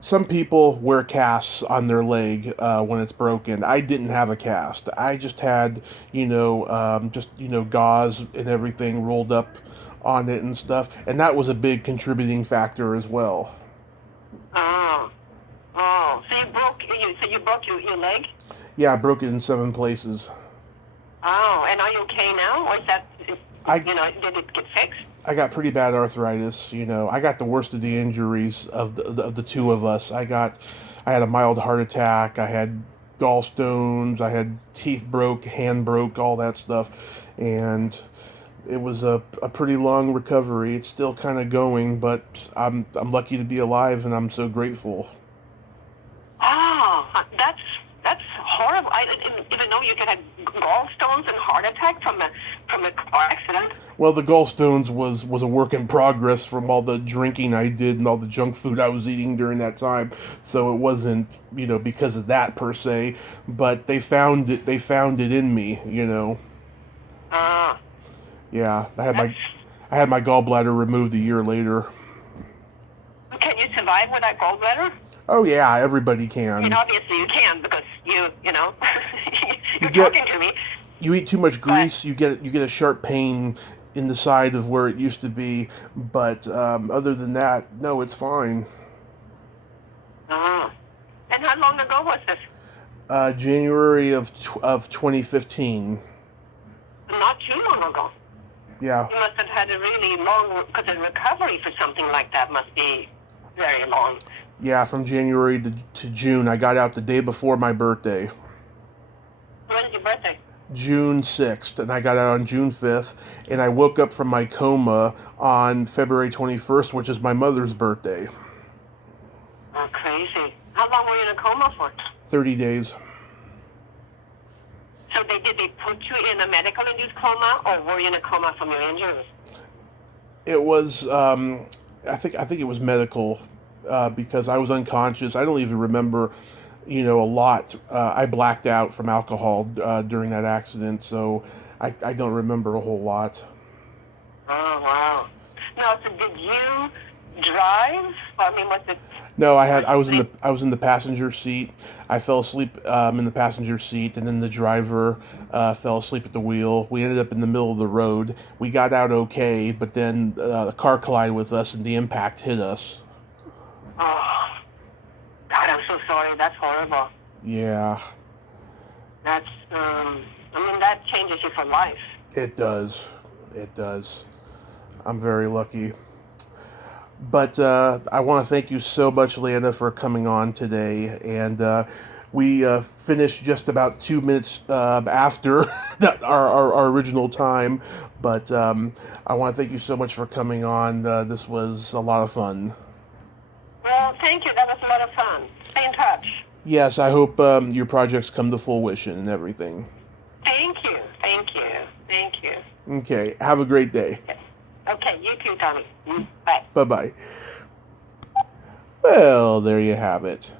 Some people wear casts on their leg when it's broken. I didn't have a cast. I just had, gauze and everything rolled up on it and stuff, and that was a big contributing factor as well. Oh, oh. So you broke your leg? Yeah, I broke it in 7 places. Oh, and are you okay now, or is that did it get fixed? I got pretty bad arthritis. I got the worst of the injuries of the two of us. I had a mild heart attack. I had gallstones. I had teeth broke, hand broke, all that stuff, and it was a pretty long recovery. It's still kind of going, but I'm lucky to be alive, and I'm so grateful. Oh, that's horrible. I didn't even know you could have gallstones and heart attack from a car accident. Well, the gallstones was a work in progress from all the drinking I did and all the junk food I was eating during that time. So it wasn't, because of that per se, but they found it in me. Ah. Yeah, I had my gallbladder removed a year later. Can you survive with that gallbladder? Oh yeah, everybody can. Obviously you can because you're get- talking to me. You eat too much grease, you get a sharp pain in the side of where it used to be, but other than that, no, it's fine. Ah. And how long ago was this? January of 2015. Not too long ago. Yeah. You must have had a really long, because the recovery for something like that must be very long. Yeah, from January to June. I got out the day before my birthday. When is your birthday? June 6th, and I got out on June 5th, and I woke up from my coma on February 21st, which is my mother's birthday. Oh, crazy. How long were you in a coma for? 30 days. So did they put you in a medical-induced coma, or were you in a coma from your injuries? It was, I think it was medical, because I was unconscious. I don't even remember, a lot. I blacked out from alcohol during that accident, so I don't remember a whole lot. Oh, wow. Now, so did you drive? I mean, was it... No, I was in the passenger seat. I fell asleep in the passenger seat, and then the driver fell asleep at the wheel. We ended up in the middle of the road. We got out okay, but then the car collided with us, and the impact hit us. Oh, God, I'm so sorry. That's horrible. Yeah. That's, that changes you for life. It does. It does. I'm very lucky. But I want to thank you so much, Lena, for coming on today. And we finished just about 2 minutes after our original time. But I want to thank you so much for coming on. This was a lot of fun. Well, thank you. That was a lot of fun. Stay in touch. Yes, I hope your projects come to fruition and everything. Thank you. Thank you. Thank you. Okay, have a great day. Okay, you too, Tommy. Bye. Bye-bye. Well, there you have it.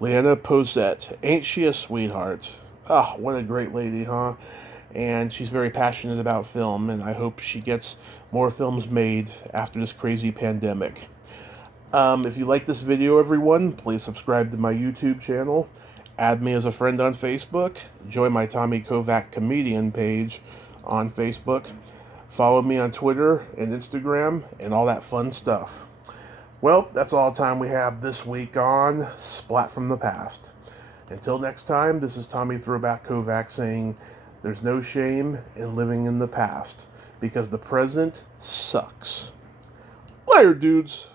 Lena Pousette. Ain't she a sweetheart? Oh, what a great lady, huh? And she's very passionate about film, and I hope she gets more films made after this crazy pandemic. If you like this video, everyone, please subscribe to my YouTube channel. Add me as a friend on Facebook. Join my Tommy Kovac comedian page on Facebook. Follow me on Twitter and Instagram and all that fun stuff. Well, that's all the time we have this week on Splat from the Past. Until next time, this is Tommy Throwback Kovac saying there's no shame in living in the past because the present sucks. Later, dudes.